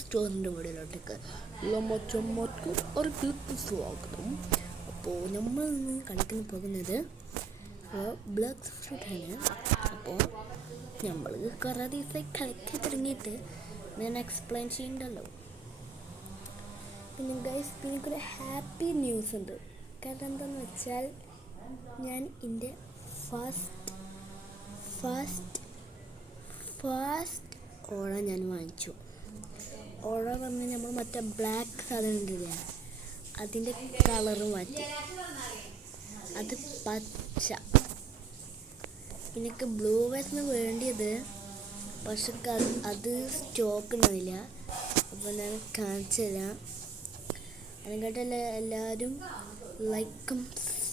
സ്റ്റോറിൻ്റെ വീടിലോട്ടേക്ക് ലൊമ്മച്ചൊമ്മക്ക് ഒരു തീർത്ത് സ്വാഗതം. അപ്പോൾ നമ്മൾ ഇന്ന് കളിക്കാൻ പോകുന്നത് ബ്ലാക്ക് ഫ്രൂട്ടാണ്. അപ്പോൾ നമ്മൾ കുറേ ദിവസമായി കളിക്കാൻ തുടങ്ങിയിട്ട് ഞാൻ എക്സ്പ്ലെയിൻ ചെയ്യണ്ടല്ലോ. പിന്നെ ഗൈസ്, എനിക്കൊരു ഹാപ്പി ന്യൂസ് ഉണ്ട്. കാരണം എന്താണെന്ന് വെച്ചാൽ ഞാൻ എൻ്റെ ഫസ്റ്റ് ഓള ഞാൻ വാങ്ങിച്ചു. ഓള പറഞ്ഞാൽ നമ്മൾ മറ്റേ ബ്ലാക്ക് സാധനം ഉണ്ടല്ലേ, അതിൻ്റെ കളറ് മാറ്റി, അത് പച്ച. എനിക്ക് ബ്ലൂ വെയർന്ന് വേണ്ടിയത്, പക്ഷെ അത് സ്റ്റോക്ക് ഉണ്ടാവില്ല. അപ്പോൾ ഞാൻ കാണിച്ചു തരാം. അതിനെക്കാട്ടല്ല എല്ലാവരും ലൈക്കും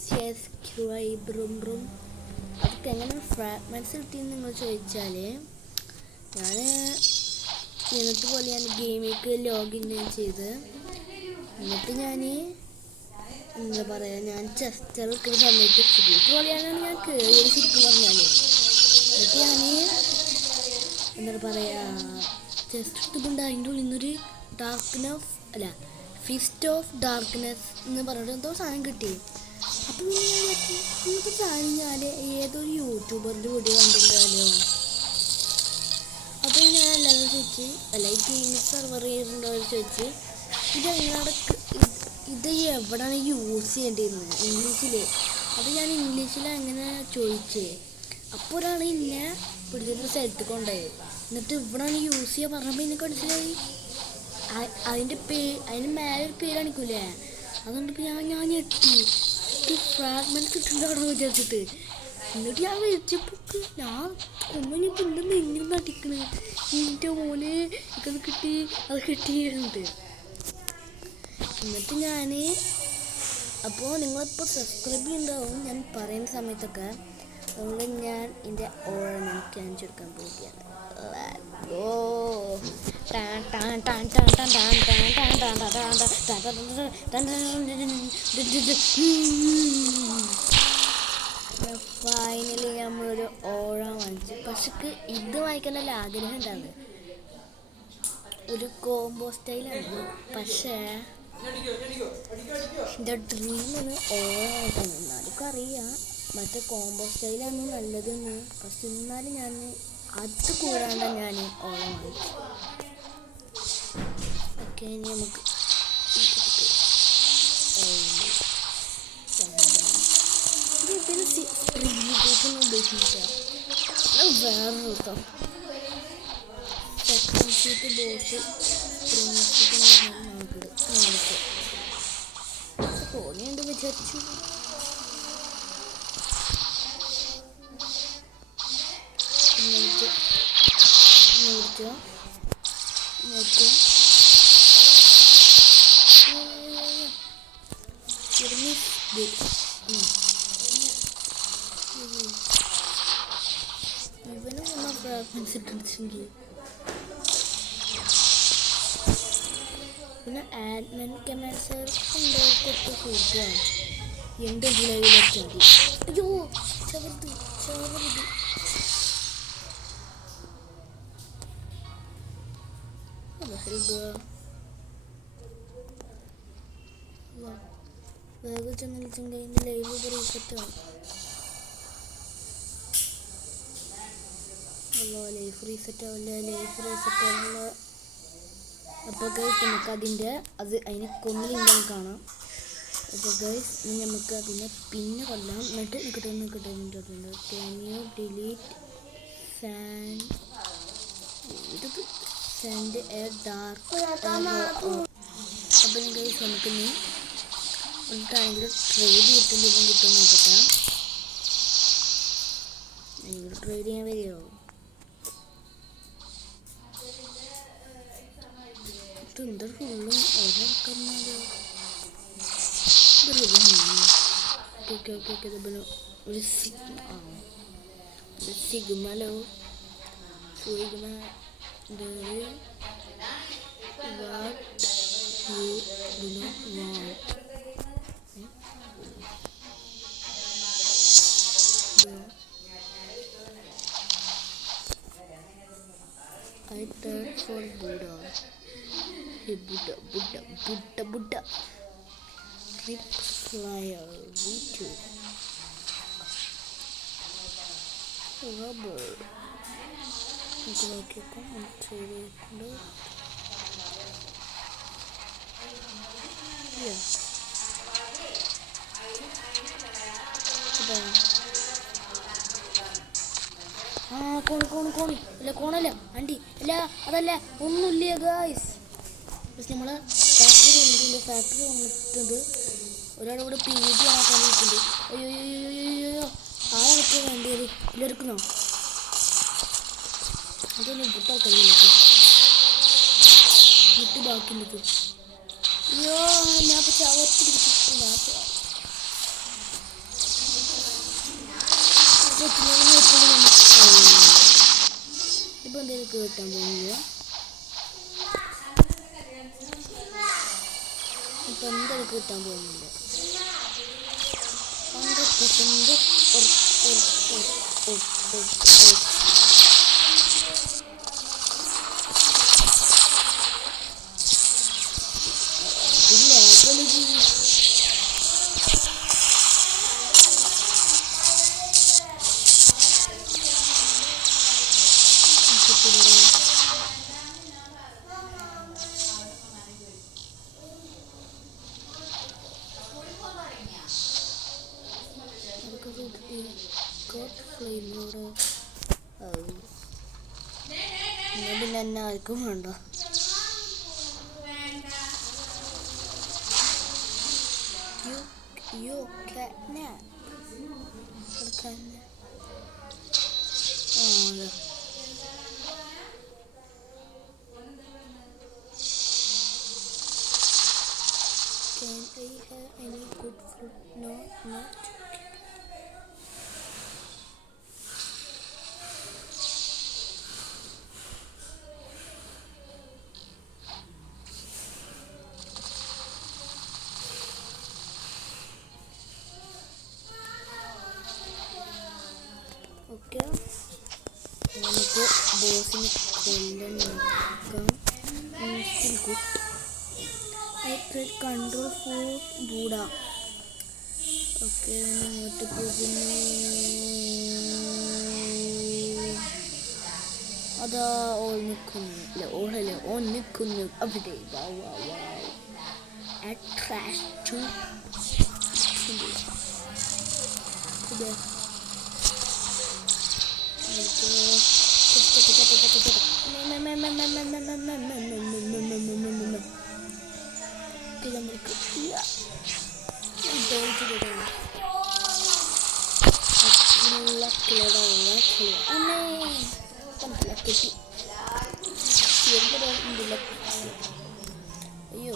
സബ്സ്ക്രൈബറും. അതൊക്കെ എങ്ങനെ ഫ്രാഗ്മെൻറ്റ്സ് കിട്ടിയെന്ന് നിങ്ങൾ ചോദിച്ചാൽ, ഞാൻ എന്നിട്ട് പോലെ ഞാൻ ഗെയിമിലേക്ക് ലോഗിൻ ചെയ്ത്, എന്നിട്ട് ഞാൻ എന്താ പറയുക, ഞാൻ ചെസ്റ്റർ എടുക്കുന്ന സമയത്ത് ഫ്രീ പോലെയാണ് ഞാൻ കയറിയത് ശരിക്കും പറഞ്ഞാൽ. എന്നിട്ട് ഞാൻ എന്താ പറയുക, ചെസ്റ്റ് എടുത്തുകൊണ്ട് അതിൻ്റെ ഉള്ളിൽ നിന്നൊരു ഫിസ്റ്റ് ഓഫ് ഡാർക്ക്നെസ് എന്ന് പറഞ്ഞിട്ട് എന്തോ സാധനം കിട്ടി. അപ്പം ഇന്നത്തെ സാധനം ഞാൻ ഏതൊരു യൂട്യൂബറിൻ്റെ വീഡിയോ കണ്ടിട്ടുണ്ടല്ലോ. അപ്പോൾ ഞാൻ എല്ലാവരും ചോദിച്ച്, ഈ ഗെയിമിംഗ് സെർവർ ചെയ്യുന്നുണ്ടോ ചോദിച്ച്, ഇത് എവിടെയാണ് യൂസ് ചെയ്യേണ്ടിയിരുന്നത് ഇംഗ്ലീഷിൽ. അത് ഞാൻ ഇംഗ്ലീഷിൽ അങ്ങനെ ചോദിച്ചേ. അപ്പോൾ ഒരാൾ എന്നെ പിടിച്ചിട്ട് സ്ഥലത്ത് കൊണ്ടുപോയി. എന്നിട്ട് ഇവിടെയാണ് യൂസ് ചെയ്യുക പറഞ്ഞപ്പോൾ എനിക്ക് മനസ്സിലായി. അതിൻ്റെ മേലെ ഒരു പേര് കാണിക്കൂലേ, അതുകൊണ്ടിപ്പോൾ ഞാൻ ഞെട്ടി. ഫ്രാഗ്മെൻറ്റ് കിട്ടുന്നുണ്ടോ വിചാരിച്ചിട്ട്. എന്നിട്ട് ഞാൻ വിളിച്ചപ്പോൾ ഞാൻ ഒന്നിനിപ്പോൾ എൻ്റെ നെഞ്ഞും നടിക്കണേ, എൻ്റെ മോനെ എനിക്കത് അത് കിട്ടിയിട്ടുണ്ട്. എന്നിട്ട് ഞാൻ അപ്പോൾ നിങ്ങളിപ്പോൾ സബ്സ്ക്രൈബ് ചെയ്യുന്നുണ്ടാവും ഞാൻ പറയുന്ന സമയത്തൊക്കെ. അതുകൊണ്ട് ഞാൻ എൻ്റെ ഓണം കാണിച്ചു കൊടുക്കാൻ പോവുകയാണ്. ഫൈനലി നമ്മളൊരു ഓണം വാങ്ങിച്ചു. പക്ഷെ ഇത് വാങ്ങിക്കാനല്ല ആഗ്രഹം ഉണ്ടാവുക, ഒരു കോംബോ സ്റ്റൈലാണ്. പക്ഷേ എൻ്റെ ഡ്രീമാണ് ഓണമായിട്ടാണ്. എന്നാലും അറിയാം മറ്റേ കോംബോ സ്റ്റൈലാണ് നല്ലതെന്ന്. പക്ഷെ എന്നാലും ഞാൻ അത് കൂടാണ്ട് ഞാൻ ഓണം വാങ്ങിച്ചു. ഓക്കെ, ഇനി നമുക്ക് ഇതിന് സ്പ്രിംഗ് ഉപയോഗിച്ചിട്ട് വേറെ കേട്ടോ. Second sheet boat spring sheet നമുക്ക് തോന്നിയുണ്ട് വിചാരിച്ചു. ഇവനും ഒന്നാ ഫ്രാഗ്മെൻറ്റ്സ് ഇട്ടെങ്കിൽ. പിന്നെ ആഡ്മിൻ കമാൻഡർ കൊണ്ടൊക്കെ സുഖമാണ്. എൻ്റെ ലൈവിലൊക്കെ മതി. അയ്യോ ചവരുത്. വേഗം ചെന്നിട്ടുണ്ടെങ്കിൽ ലൈവ് റീസെറ്റാണ്. ലൈഫ് റീസെറ്റ് ആവില്ല. അപ്പോൾ ഗൈസ് നമുക്ക് അതിനെ കൊന്നില്ലെങ്കിൽ കാണാം. അപ്പോൾ ഗൈസ് നമുക്ക് അതിനെ പിന്നെ കൊല്ലാം. എന്നിട്ട് നിൽക്കട്ടെ. Can you delete send A dark. അപ്പം ഗൈസ് നമുക്കിനി നമുക്കാണെങ്കിൽ ട്രേഡ് ചെയ്തിട്ടുണ്ടെങ്കിൽ കിട്ടുമെന്ന് നോക്കട്ടെ. നിങ്ങൾ ട്രേഡ് ചെയ്യാൻ വരുമോ? ഇതെന്താ ഫുള്ളും ഓരോക്കാരനാലോ. ഒരു സിഗ്മലോ sigma what you do not want. I turn for Buddha. Hey, Buddha, Buddha, Buddha, Buddha. Rip Flyer V2. Rubber. നമുക്ക് നോക്കിയേക്കാം. ചെയ്തിട്ടുണ്ട്. ആ കോണി അല്ല കോണല്ല ആൻറ്റി അല്ല അതല്ല ഒന്നുമില്ല ഗായ്സ്. പക്ഷെ നമ്മൾ ഫാക്ടറി വന്നിട്ടുണ്ട്. ഒരാളിവിടെ പി ജി ആക്കാൻ വേണ്ടിയിട്ടുണ്ട്. അയ്യോ ആളൊക്കെ വേണ്ടിയത് ഇല്ലെടുക്കുന്നോ അതൊന്നും വിട്ടാൽ കഴിയില്ല വിട്ട് ബാക്കി നിൽക്കും. അയ്യോ ഞാൻ പക്ഷെ അവത്തിരിക്കില്ല ഇപ്പം എന്തെങ്കിലും കേട്ടാൻ പോകുന്നില്ല. ഇപ്പം എന്തെങ്കിലും കിട്ടാൻ പോകുന്നില്ല. 100% പിന്നെ എന്നെ ആർക്കും വേണ്ട. Can I have any good food? No, not. Okay നമുക്ക് ബോസിനെ കൊല്ലാൻ നോക്കാം. Good I press control for ബൂഡ. ഓക്കെ ഇങ്ങോട്ട് പോകുന്നു. അതാ ഓൾ നിൽക്കുന്നു. അല്ല ഓളല്ല ഓൻ നിൽക്കുന്നു അവിടെ. അട്രാക്റ്റ് അയ്യോ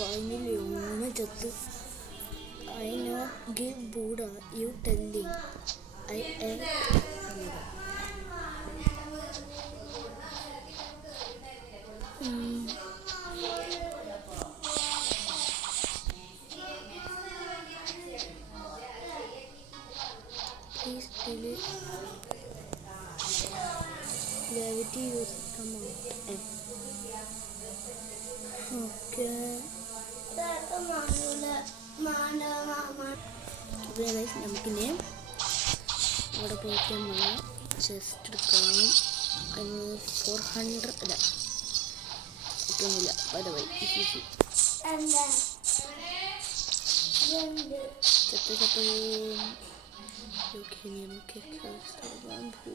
finally one chatu. I not give Buddha. You telling I am Buddha. Please delete gravity use command F. Okay. നമുക്കിനെ അവിടെ പോയിട്ട് നമ്മൾ ചെസ്റ്റ് എടുക്കണം. അതിന് 400 അല്ല കിട്ടുന്നില്ല. പരവായി ചത്ത് നമുക്ക്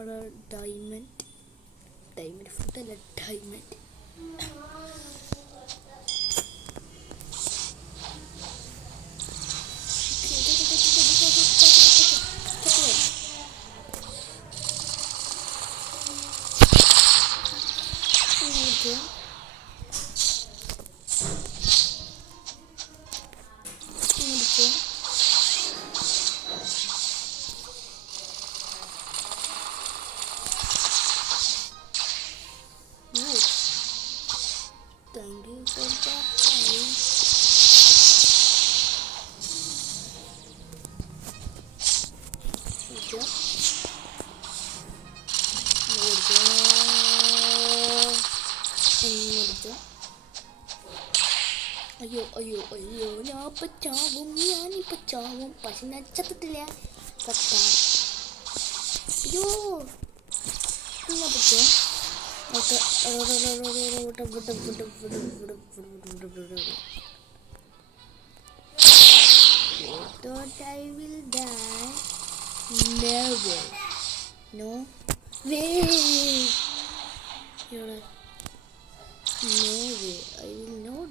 നമ്മുടെ ഡയമണ്ട് ഫുഡല്ല diamond. Thank you for the hype. Okay. അയ്യോ ഞാനിപ്പോ ചാവും. പക്ഷെ ഞാൻ ചത്തിട്ടില്ല. അയ്യോ പറ്റോ. Okay thought I will die. Never. No way. No way. I will not.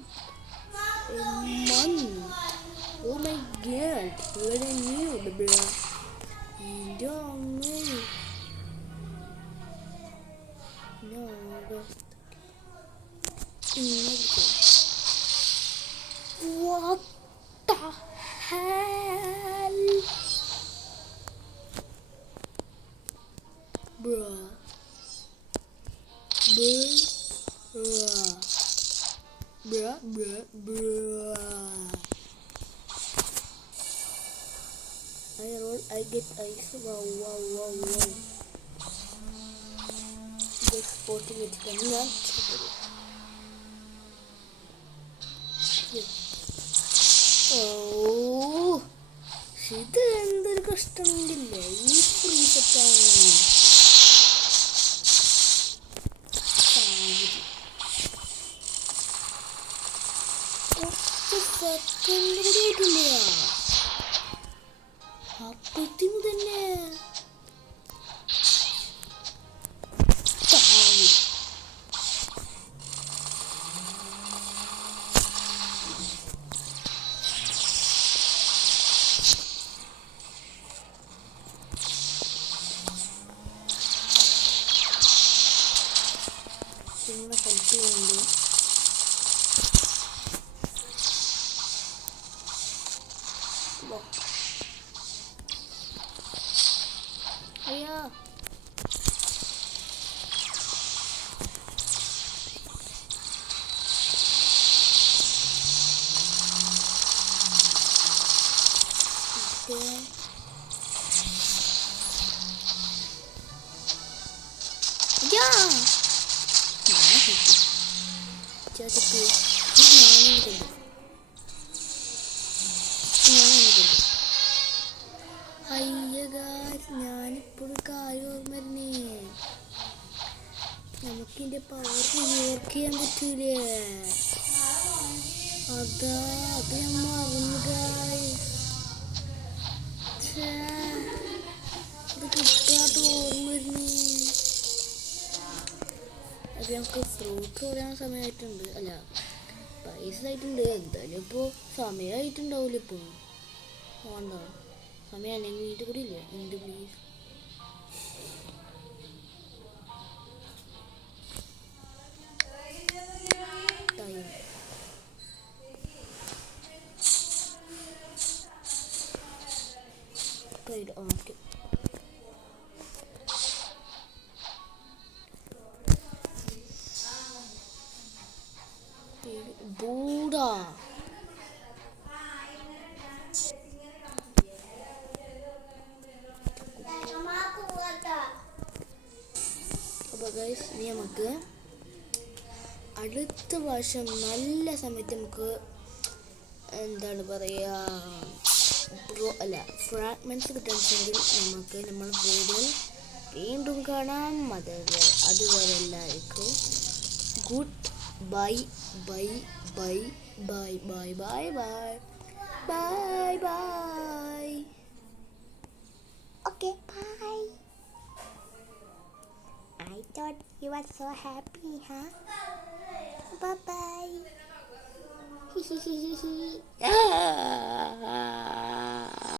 A month. Oh my god. What I knew, bro. Don't know. No. What the hell? Bruh. I roll, I get ice. Wow. Just 40 minutes. Oh, ഇത് എന്തൊരു കഷ്ടമില്ലേ ഈ free സെറ്റാവുന്നു. Second കൂടി ആയിട്ടില്ല. അപ്പത്തിന് തന്നെ പിന്നെ കളിച്ചു കൊണ്ട് അയ്യാ ഞാനിപ്പോഴും കാര്യം ഓർമ്മ വരുന്നേ. നമുക്കിൻ്റെ പവർ വർക്ക് ചെയ്യാൻ പറ്റൂലേ. അത് ഞാൻ മറന്നു ഗായ്സ്. അത് കിട്ടാത്ത ഓർമ്മ വരുന്നേ. അത് നമുക്ക് ഫ്രൂട്ട് പറയാൻ സമയമായിട്ടുണ്ട്. അല്ല പൈസ ആയിട്ടുണ്ട്. എന്തായാലും ഇപ്പോൾ സമയമായിട്ടുണ്ടാവില്ല. ഇപ്പോൾ വേണ്ട സമയം അല്ലെങ്കിൽ വീട്ടിൽ കൂടി ഇല്ലേ. എന്ത് പ്ലീസ് ഓക്കെ. ബൂടാ അപ്പോൾ ഗൈസ് ഇനി നമുക്ക് അടുത്ത വർഷം നല്ല സമയത്ത് നമുക്ക് എന്താണ് പറയുക ഫ്രാഗ്മെൻറ്റ്സ് കിട്ടണമെങ്കിൽ നമുക്ക് നമ്മൾ വീഡിയോ വീണ്ടും കാണാം. അതുവരെ എല്ലാവർക്കും good bye. Okay, bye. thought you were so happy, huh? Bye bye.